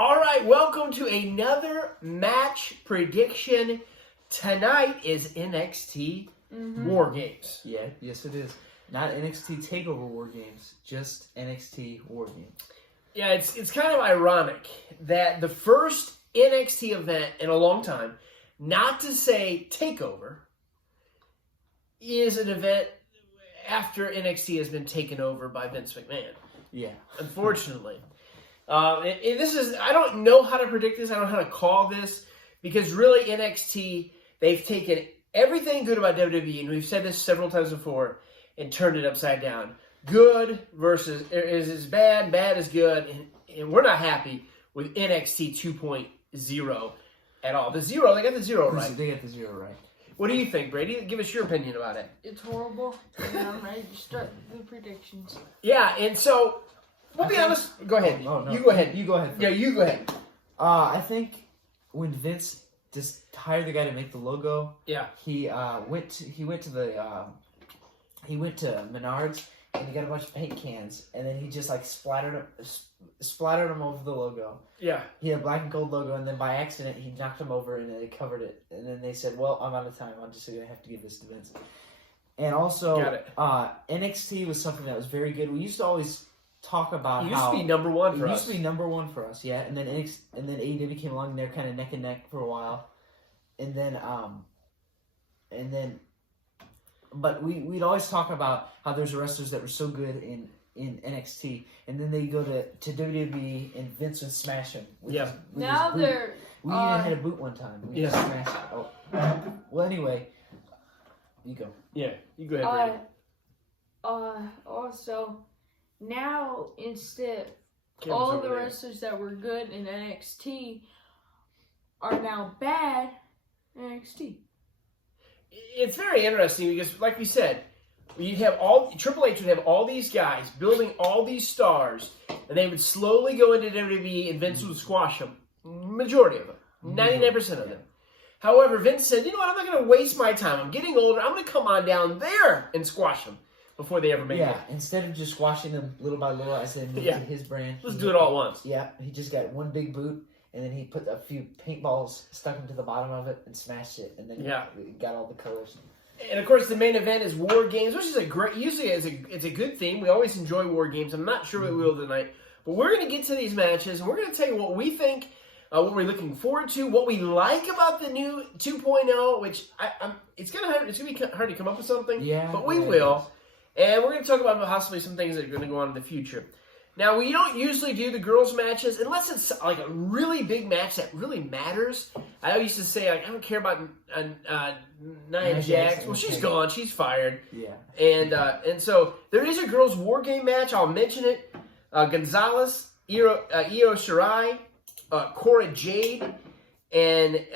All right, welcome to another match prediction. Tonight is NXT War Games. Yeah, yes it is. Not NXT TakeOver War Games, just NXT War Games. Yeah, it's kind of ironic that the first NXT event in a long time, not to say TakeOver, is an event after NXT has been taken over by Vince McMahon. Yeah. Unfortunately. I don't know how to predict this. I don't know how to call this because really NXT, they've taken everything good about WWE, and we've said this several times before, and turned it upside down. Good versus is bad, bad is good, and we're not happy with NXT 2.0 at all. The zero, they got the zero right. They got the zero right. What do you think, Brady? Give us your opinion about it. It's horrible, and I'm ready to start the predictions. Yeah, and so, we'll be honest. Go ahead. No. You go ahead. You go ahead first. Yeah, you go ahead. I think when Vince just hired the guy to make the logo, yeah, he went to Menards and he got a bunch of paint cans and then he just like splattered them over the logo. Yeah. He had a black and gold logo and then by accident he knocked them over and they covered it and then they said, "Well, I'm out of time. I'm just gonna have to give this to Vince." And also, NXT was something that was very good. We used to always talk about it used to be number one for us. It used to be number one for us, yeah. And then AEW came along and they're kind of neck and neck for a while. But we'd always talk about how there's wrestlers that were so good in NXT, and then they go to WWE and Vince would smash them. Yeah. Now they're. We even had a boot one time. We just smashed it. Oh. Well, anyway, you go. Yeah, you go ahead, Brady. Also, now instead, Camera's all over the there. wrestlers that were good in NXT are now bad in NXT. It's very interesting because, like we said, Triple H would have all these guys building all these stars, and they would slowly go into WWE, and Vince would squash them. Majority of them, 99% of them. However, Vince said, "You know what? I'm not going to waste my time. I'm getting older. I'm going to come on down there and squash them before they ever make it." Yeah, instead of just squashing them little by little as they move to his brand. Let's do it all at once. Yeah, he just got one big boot, and then he put a few paintballs, stuck them to the bottom of it, and smashed it, and then got all the colors. And of course, the main event is War Games, which is usually it's a good theme. We always enjoy War Games. I'm not sure we will tonight, but we're going to get to these matches, and we're going to tell you what we think, what we're looking forward to, what we like about the new 2.0, which it's going to be hard to come up with something, but we will. And we're going to talk about possibly some things that are going to go on in the future. Now, we don't usually do the girls' matches unless it's like a really big match that really matters. I used to say, I don't care about Nia Jax. Well, she's gone. She's fired. Yeah. And so there is a girls' war game match. I'll mention it. Gonzalez, Io Shirai, Cora Jade, and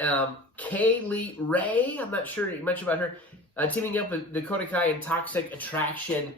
Kaylee Ray. I'm not sure much about her. Teaming up with Dakota Kai and Toxic Attraction.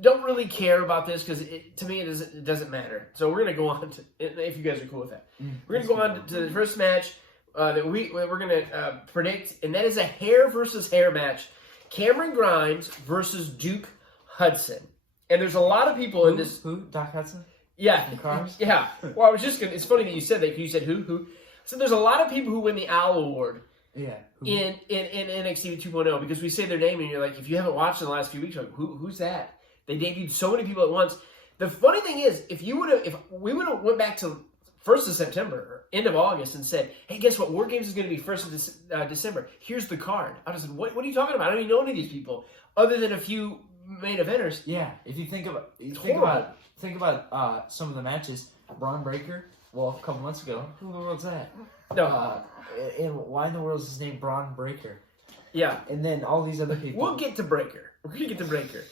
Don't really care about this because to me it doesn't matter. So we're gonna go on to, if you guys are cool with that. We're gonna go on to the first match that we're gonna predict, and that is a hair versus hair match. Cameron Grimes versus Duke Hudson. And there's a lot of people in this. Who? Doc Hudson? Yeah. In Cars? Yeah. Well, I was just gonna. It's funny that you said that because you said who. So there's a lot of people who win the Owl Award. Yeah. In NXT 2.0 because we say their name and you're like, if you haven't watched in the last few weeks, you're like, who's that? They debuted so many people at once. The funny thing is, if we would have went back to 1st of September or end of August and said, "Hey, guess what? War Games is going to be 1st of December. Here's the card." I was like, "What are you talking about? I don't even know any of these people other than a few main eventers." Yeah. If you think about some of the matches, Braun Breaker. Well, a couple months ago, who in the world's that? No. And why in the world is his name Braun Breaker? Yeah. And then all these other people. We'll get to Breaker. We're going to get to Breaker.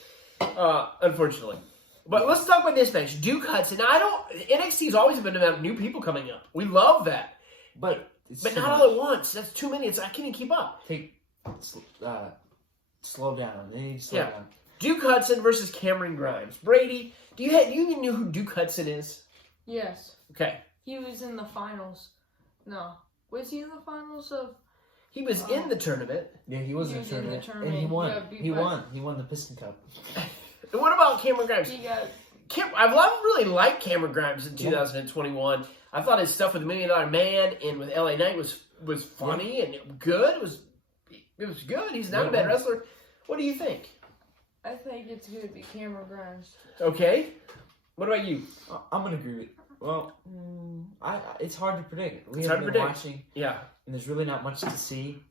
Unfortunately. But let's talk about this match. Duke Hudson. Now, NXT's always been about new people coming up. We love that. But not all at once. That's too many. I can't even keep up. Slow down. They need to slow down. Duke Hudson versus Cameron Grimes. Brady, do you even know who Duke Hudson is? Yes. Okay. He was in the finals. No. Was he in the finals of... He was in the tournament. Yeah, he was in the tournament. And he won. He won the Piston Cup. What about Cameron Grimes? He got I've really liked Cameron Grimes in 2021. I thought his stuff with the $1 Million Man and with LA Knight was funny and good. It was good. He's not a bad wrestler. What do you think? I think it's going to be Cameron Grimes. Okay. What about you? I'm going to agree with. Well, it's hard to predict. It's hard to predict. Watching, yeah, and there's really not much to see.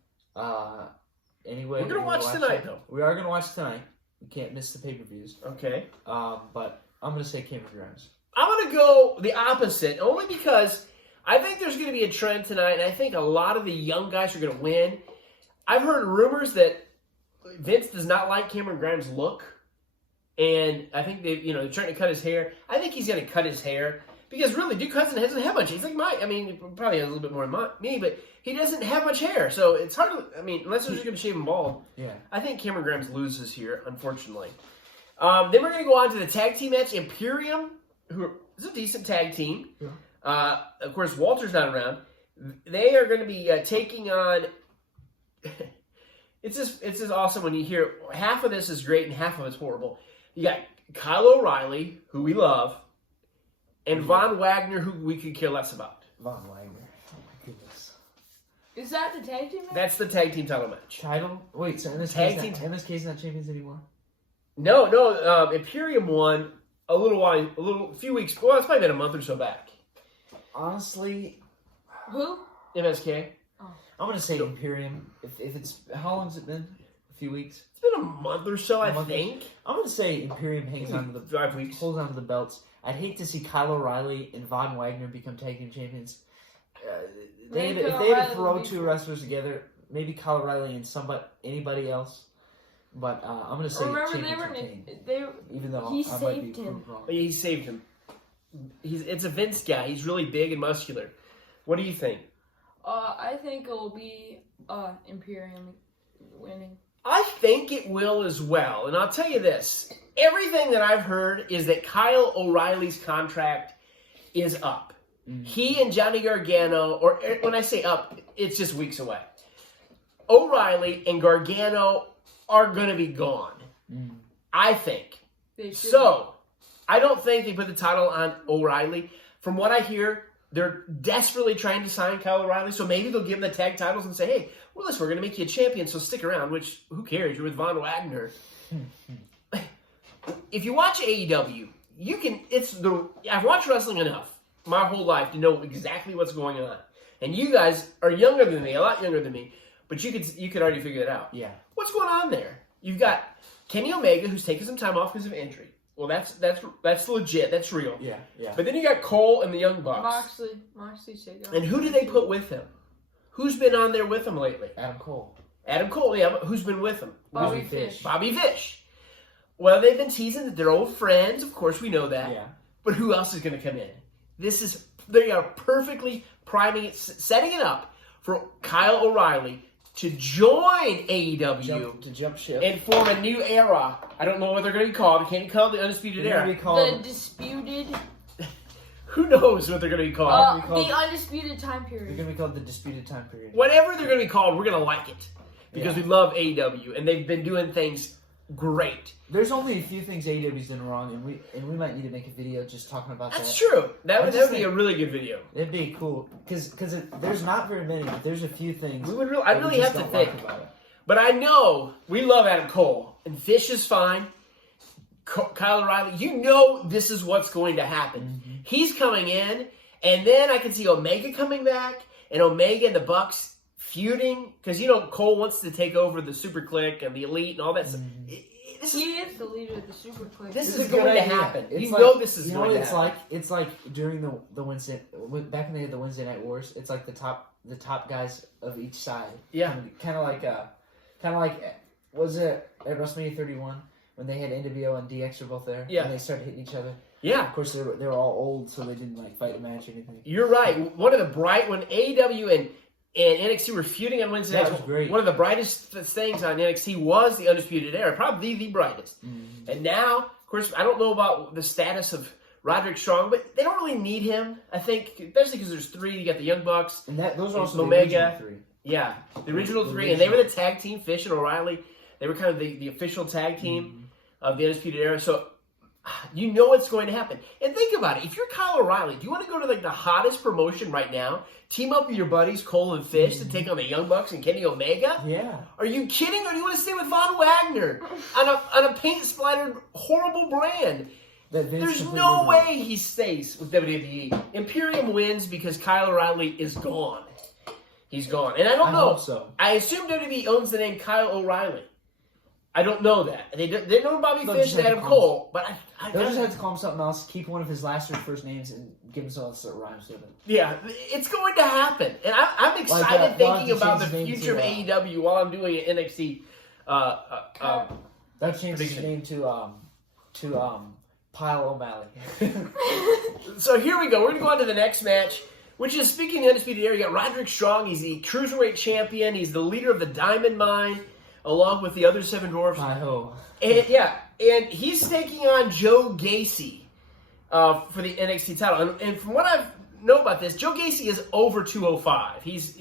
Anyway, we're gonna watch tonight, though. We are gonna watch tonight. We can't miss the pay-per-views. Okay. But I'm gonna say Cameron Grimes. I'm gonna go the opposite, only because I think there's gonna be a trend tonight, and I think a lot of the young guys are gonna win. I've heard rumors that Vince does not like Cameron Grimes' look, and I think they're trying to cut his hair. I think he's gonna cut his hair. Because really, Duke Hudson doesn't have much. He's like he probably has a little bit more than me, but he doesn't have much hair. So it's hard to, unless they're just going to shave him bald. Yeah. I think Cameron Grimes loses here, unfortunately. Then we're going to go on to the tag team match. Imperium, who is a decent tag team. Yeah. Of course, Walter's not around. They are going to be taking on... It's just awesome when you hear half of this is great and half of it's horrible. You got Kyle O'Reilly, who we love, and Von Wagner, who we could care less about. Von Wagner. Oh, my goodness. Is that the tag team match? That's the tag team title match. Title? Wait, so MSK's not champions anymore? No. Imperium won a few weeks. Well, it's probably been a month or so back. Honestly. Who? MSK. Oh. I'm going to say Imperium. If it's... How long has it been? A few weeks? It's been a month or so, I think. I'm going to say Imperium hangs on to the... 5 weeks. Holds on to the belts. I'd hate to see Kyle O'Reilly and Von Wagner become tag team champions. If they had to throw two wrestlers together, maybe Kyle O'Reilly and anybody else. But I'm going to say even though he I might saved be him. wrong. He saved him. It's a Vince guy. He's really big and muscular. What do you think? I think it will be Imperium winning. I think it will as well. And I'll tell you this. Everything that I've heard is that Kyle O'Reilly's contract is up. Mm-hmm. He and Johnny Gargano, or when I say up, it's just weeks away. O'Reilly and Gargano are going to be gone. Mm-hmm. I think. So, I don't think they put the title on O'Reilly. From what I hear, they're desperately trying to sign Kyle O'Reilly, so maybe they'll give him the tag titles and say, hey, well, listen, we're going to make you a champion, so stick around, which, who cares? You're with Von Wagner. If you watch AEW, I've watched wrestling enough my whole life to know exactly what's going on. And you guys are younger than me, a lot younger than me, but you could already figure it out. Yeah. What's going on there? You've got Kenny Omega, who's taking some time off because of injury. Well, that's legit. That's real. Yeah. But then you got Cole and the Young Bucks. Moxley said. And who do they put with him? Who's been on there with him lately? Adam Cole, yeah. But who's been with him? Bobby Fish. Bobby Fish. Well, they've been teasing that they're old friends. Of course, we know that. Yeah. But who else is going to come in? They are perfectly priming it, setting it up for Kyle O'Reilly to join AEW. To jump ship. And form a new era. I don't know what they're going to be called. They can't be called the Undisputed Era. The Disputed. Who knows what they're going to be called? The Undisputed Time Period. They're going to be called the Disputed Time Period. Whatever they're going to be called, we're going to like it. Because we love AEW. And they've been doing things great. There's only a few things AEW's done wrong, and we might need to make a video just talking about that. That's true. That would be a really good video. It'd be cool because there's not very many, but there's a few things. I really have to think about it. But I know we love Adam Cole, and Fish is fine. Kyle O'Reilly, you know this is what's going to happen. Mm-hmm. He's coming in, and then I can see Omega coming back, and Omega and the Bucks feuding, because Cole wants to take over the Super Clique and the Elite and all that stuff. He is the leader of the Super Clique. This is going to happen. This is going to happen. It's like during the Wednesday, back when they had the Wednesday Night Wars. It's like the top guys of each side. Yeah, kind of like was it at WrestleMania 31 when they had NWO and DX were both there? Yeah, and they started hitting each other. Yeah, of course they were all old, so they didn't fight a match or anything. You're right. One of the when AEW and NXT were feuding on Wednesday nights. That was great. One of the brightest things on NXT was the Undisputed Era, probably the brightest. Mm-hmm. And now, of course, I don't know about the status of Roderick Strong, but they don't really need him. I think, especially because there's three. You got the Young Bucks, and those are also Omega. The original three. Yeah, the original three, and they were the tag team. Fish and O'Reilly, they were kind of the official tag team of the Undisputed Era. So you know what's going to happen. And think about it. If you're Kyle O'Reilly, do you want to go to like the hottest promotion right now? Team up with your buddies Cole and Fish to take on the Young Bucks and Kenny Omega? Yeah. Are you kidding? Or do you want to stay with Von Wagner on a paint-splattered, horrible brand? There's no way he stays with WWE. Imperium wins because Kyle O'Reilly is gone. He's gone. And I don't know. Hope so. I assume WWE owns the name Kyle O'Reilly. I don't know that. They know Bobby Fish and Adam Cole, but they'll just have to call him something else, keep one of his last or first names, and give him something else that rhymes with it. Yeah, it's going to happen. And I'm excited thinking about the future of AEW while I'm doing an NXT. They'll change his name to Pile O'Malley. So here we go. We're going to go on to the next match, which is, speaking of the Undisputed Era, you got Roderick Strong. He's the Cruiserweight Champion. He's the leader of the Diamond Mine, along with the other Seven Dwarfs. And he's taking on Joe Gacy for the NXT title. And from what I know about this, Joe Gacy is over 205. He's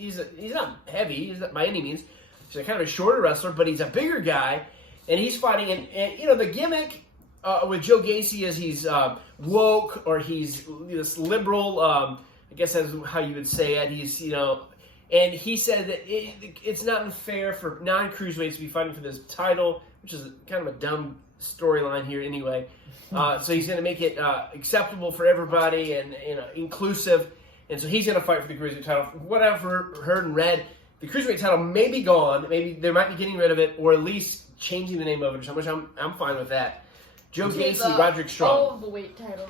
not heavy. He's not by any means. He's a kind of a shorter wrestler, but he's a bigger guy, and he's fighting. And you know, the gimmick with Joe Gacy is he's woke, or he's this liberal. I guess that's how you would say it. He's, you know. And he said that it's not unfair for non-cruiserweights to be fighting for this title, which is kind of a dumb storyline here anyway. So he's going to make it acceptable for everybody and, you know, inclusive. And so he's going to fight for the cruiserweight title. From what I've heard and read, the cruiserweight title may be gone. Maybe they might be getting rid of it, or at least changing the name of it or something, which I'm fine with that. Joe Gacy, Roderick Strong. All of the weight title.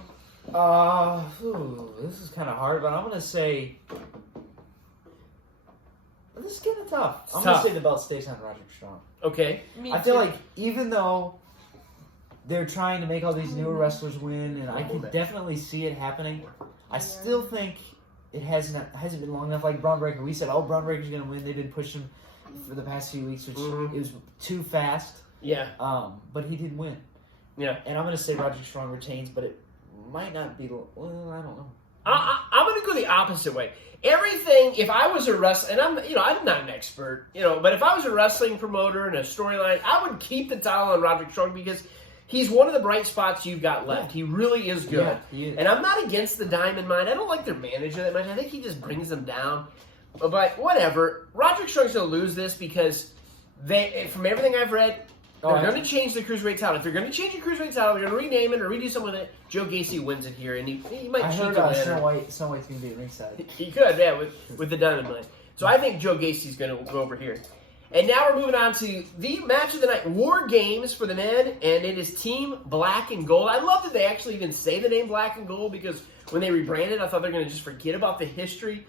This is kind of hard, but I'm going to say... This is kind of tough. I'm going to say the belt stays on Roderick Strong. Okay. I feel like even though they're trying to make all these newer wrestlers win, and I can definitely see it happening, I still think it hasn't been long enough. Like Braun Breaker, we said, Braun Breaker's going to win. They've been pushing him for the past few weeks, which it was too fast. Yeah. But he did win. Yeah. And I'm going to say Roderick Strong retains, but it might not be. Well, I don't know. I'm going to go the opposite way. Everything, if I was a wrestler, and I'm not an expert, but if I was a wrestling promoter and a storyline, I would keep the title on Roderick Strong because he's one of the bright spots you've got left. He really is good. Yeah, he is. And I'm not against the Diamond Mine. I don't like their manager that much. I think he just brings them down. But whatever. Roderick Strong's going to lose this because from everything I've read, they're going to change the Cruiserweight title. If they're going to change the Cruiserweight title, they're going to rename it or redo something with it. Joe Gacy wins it here, and he might cheat the winner. Snow White's going to be at ringside. He could, yeah, with the Diamond Mine. So I think Joe Gacy's going to go over here. And now we're moving on to the match of the night, War Games for the men, and it is Team Black and Gold. I love that they actually even say the name Black and Gold because when they rebranded, I thought they were going to just forget about the history.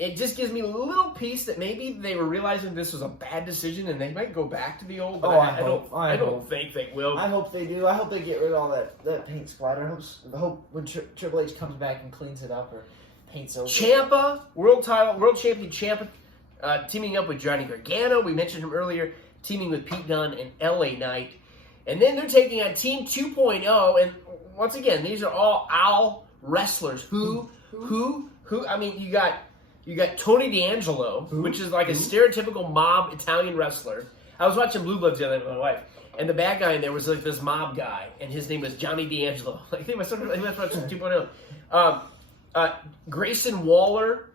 It just gives me a little piece that maybe they were realizing this was a bad decision and they might go back to the old. But I don't think they will. I hope they do. I hope they get rid of all that paint splatter. I hope when Triple H comes back and cleans it up or paints over. Ciampa, world champion Ciampa, teaming up with Johnny Gargano. We mentioned him earlier, teaming with Pete Dunne and LA Knight. And then they're taking on Team 2.0. And once again, these are all OWL wrestlers. Who? I mean, you got Tony D'Angelo, which is like a stereotypical mob Italian wrestler. I was watching Blue Bloods the other night with my wife, and the bad guy in there was like this mob guy, and his name was Johnny D'Angelo. Like he must watching 2.0. Grayson Waller,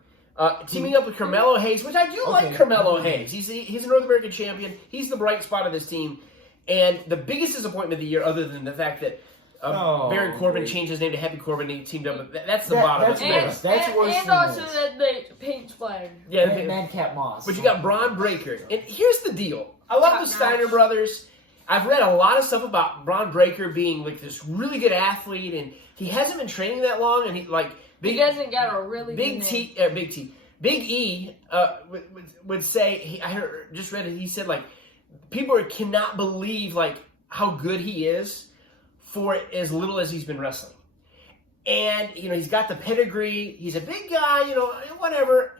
teaming up with Carmelo Hayes, which I do like Carmelo Hayes. He's a North American champion. He's the bright spot of this team. And the biggest disappointment of the year, other than the fact that Baron Corbin changed his name to Happy Corbin and he teamed up with that's the bottom. That's worse. And also that they paint splattered. Yeah, Madcap Moss. But you got Braun Breaker. And here's the deal. I love the Steiner brothers. I've read a lot of stuff about Braun Breaker being like this really good athlete, and he hasn't been training that long, and he doesn't got a really Big E would say read it. He said like people cannot believe like how good he is for as little as he's been wrestling. And, he's got the pedigree. He's a big guy, whatever.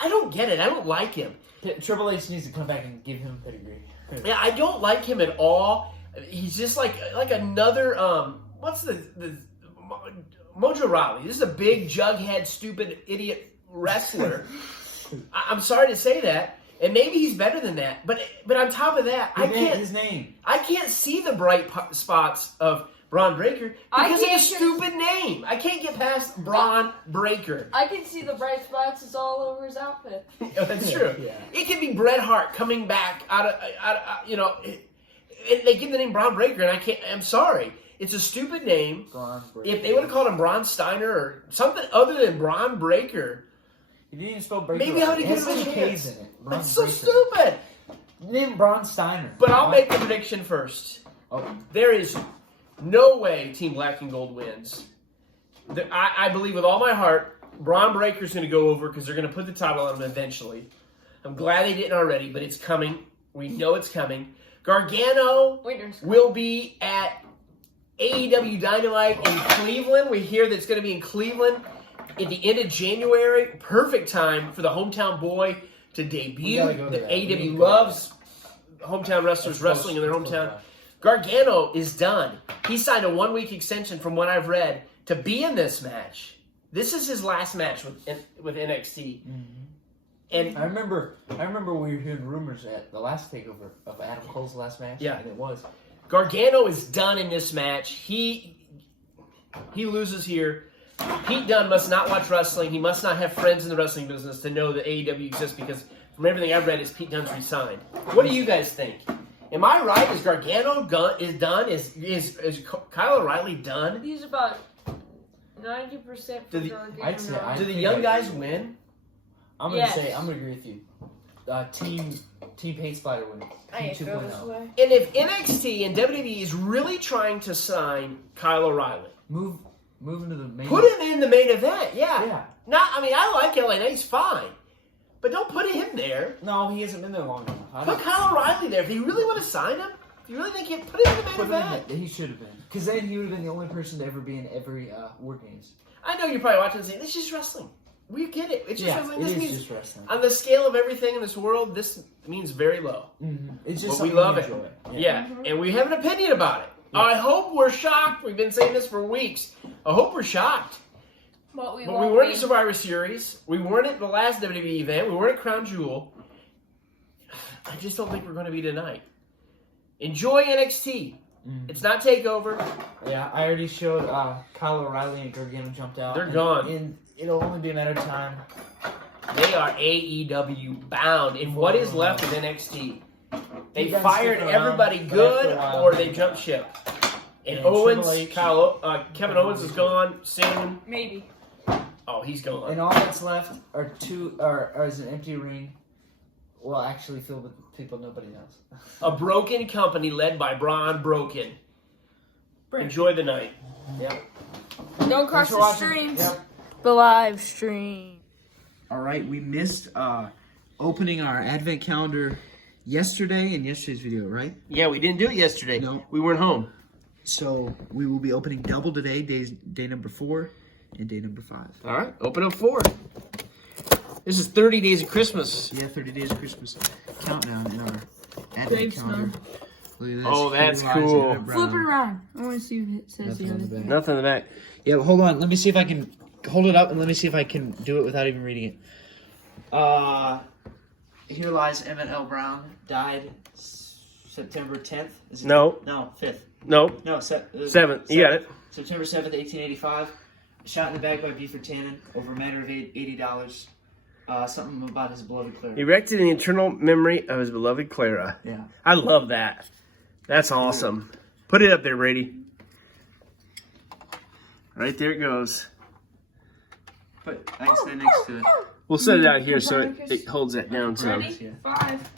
I don't get it. I don't like him. Triple H needs to come back and give him pedigree. Yeah, I don't like him at all. He's just like another, what's the Mojo Rawley. This is a big, jughead, stupid, idiot wrestler. I'm sorry to say that. And maybe he's better than that, but on top of that, I can't see the bright spots of Braun Breaker because of the can't stupid name. I can't get past Braun Breaker. I can see the bright spots is all over his outfit. That's true. Yeah. It could be Bret Hart coming back out of they give the name Braun Breaker, and I can't. I'm sorry. It's a stupid name. If they would have called him Braun Steiner or something other than Braun Breaker, You didn't even spell Breaker. maybe I would right. have It given has him a two chance. K's in it. Braun That's so Breaker. stupid. Name Braun Steiner. But I'll make the prediction first. Oh, There is no way Team Black and Gold wins. I believe with all my heart, Braun Breaker's going to go over because they're going to put the title on him eventually. I'm glad they didn't already, but it's coming. We know it's coming. Gargano will be at AEW Dynamite in Cleveland. We hear that it's going to be in Cleveland at the end of January. Perfect time for the hometown boy to debut. gotta go to The that. AEW loves hometown wrestlers wrestling in their hometown. Gargano is done. He signed a 1-week extension from what I've read to be in this match. This is his last match with NXT. And I remember we were hearing rumors at the last takeover of Adam Cole's last match. Yeah. And it was. Gargano is done in this match. He loses here. Pete Dunne must not watch wrestling. He must not have friends in the wrestling business to know that AEW exists because from everything I've read, is Pete Dunne's resigned. What do you guys think? Am I right? Is Gargano is done? Is Kyle O'Reilly done? He's about 90% for Gargano. I'd say Do the young guys win? I'm gonna Yes. say I'm gonna agree with you. Team Paint Spider wins. I Team ain't go this 2.0. way. And if NXT and WWE is really trying to sign Kyle O'Reilly, Move into the main. put him in the main event. Yeah. Yeah. I like LA Knight. He's fine. But don't put him there. No, he hasn't been there long enough. Put Kyle O'Reilly there. If you really want to sign him, if you really think he put him in the main event. He should have been. Because then he would have been the only person to ever be in every War Games. I know you're probably watching and saying, this is just wrestling. We get it. It's just Yeah, wrestling. it This is means, just wrestling. on the scale of everything in this world, this means very low. Mm-hmm. It's just But we something love we it. enjoy. Yeah, and we have an opinion about it. I hope we're shocked. We've been saying this for weeks. I hope we're shocked. But we But we won't weren't be. at Survivor Series. We weren't at the last WWE event. We weren't at Crown Jewel. I just don't think we're going to be tonight. Enjoy NXT. It's not TakeOver. Yeah, I already showed Kyle O'Reilly and Gargano jumped out. They're gone. And it'll only be a matter of time. They are AEW bound. And what is left of NXT? They You guys fired stick around, everybody but good, after a while, or they jumped ship. And And Owens, Triple H- Kevin Owens is gone soon. Maybe. Oh, he's gone. And all that's left are is an empty ring. Well, actually filled with people nobody knows. A broken company led by Braun Broken. Break. Enjoy the night. Yep. Don't cross Thanks for the watching. streams. Yep. The live stream. All right, we missed opening our advent calendar yesterday in yesterday's video, right? Yeah, we didn't do it yesterday. No. We weren't home. So we will be opening double today, day number 4 and day number 5. All right, open up 4. This is 30 Days of Christmas. Yeah, 30 days of Christmas countdown in our advent Graves calendar. now. Look at this. Oh, that's Blue eyes, cool. Emmett Brown. Flip it around. I want to see what it says Nothing the on other the thing. back. Nothing in the back. Yeah, but hold on. Let me see if I can hold it up and let me see if I can do it without even reading it. Here lies Emmett L. Brown. Died September 10th. Is it? No. No, 5th. No. No, 7th. You got it. September 7th, 1885. Shot in the back by Buford Tannen over a matter of $80. Something about his beloved Clara. Erected in the eternal memory of his beloved Clara. Yeah. I love that. That's awesome. Put it up there, Brady. Right there it goes. But I can stand next to it. We'll set it out here so it holds that down some. Ready? 5.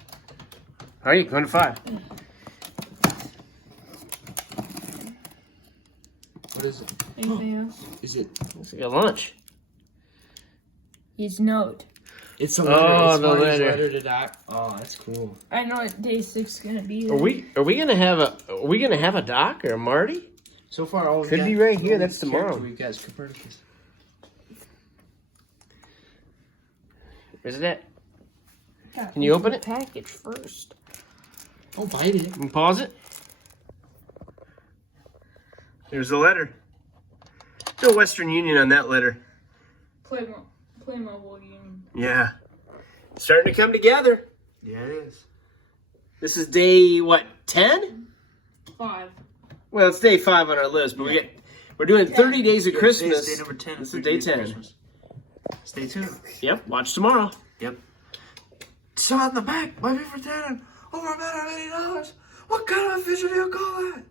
All right, going to 5. What is it? Anything else? Is it? It's like a lunch. His note. It's a letter. Oh, It's the Marty's letter. to Doc. Oh, that's cool. I know what day 6 is gonna be. Are we gonna have a Doc or a Marty? So far, all we've Could got- be right here, all that's the character tomorrow. We've got is Copernicus. Is that? Can you open it? Package first. Don't bite it. You can pause it. Here's the letter. No Western Union on that letter. Playmobil Union. Yeah. Starting to come together. Yeah, it is. This is day, what, 10? 5. Well, it's day 5 on our list, but we're doing 30 days of Christmas. Day number 10. This is day 10. Stay tuned. Yep, watch tomorrow. Yep. Saw in the back, my favorite 10, over $1 million. What kind of a fish do you call that?